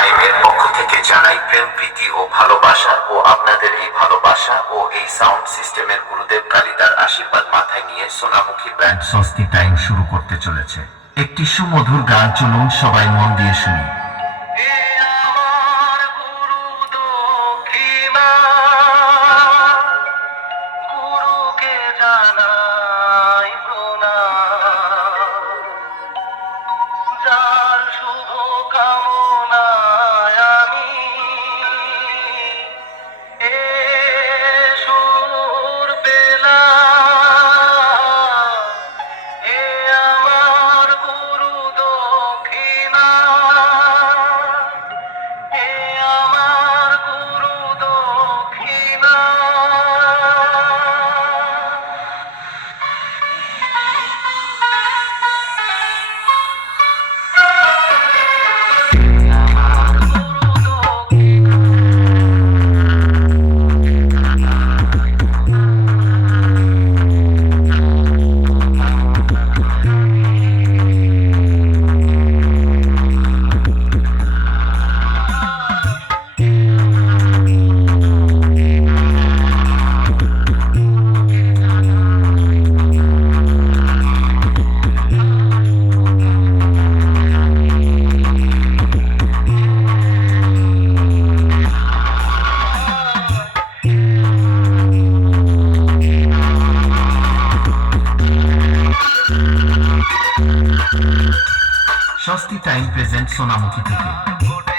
টাইমের পক্ষ থেকে জানাই প্রেম, প্রীতি ও ভালোবাসা ও আপনাদের এই ভালোবাসা ও এই সাউন্ড সিস্টেমের গুরুদেব কালিদার আশীর্বাদ মাথায় নিয়ে সোনামুখী ব্যান্ড স্বস্তি টাইম শুরু করতে চলেছে। একটি সুমধুর গান চলুন সবাই মন দিয়ে শুনি। যার শুভ কামনায় স্বস্তি টাইম প্রেজেন্ট সোনামুখী থেকে।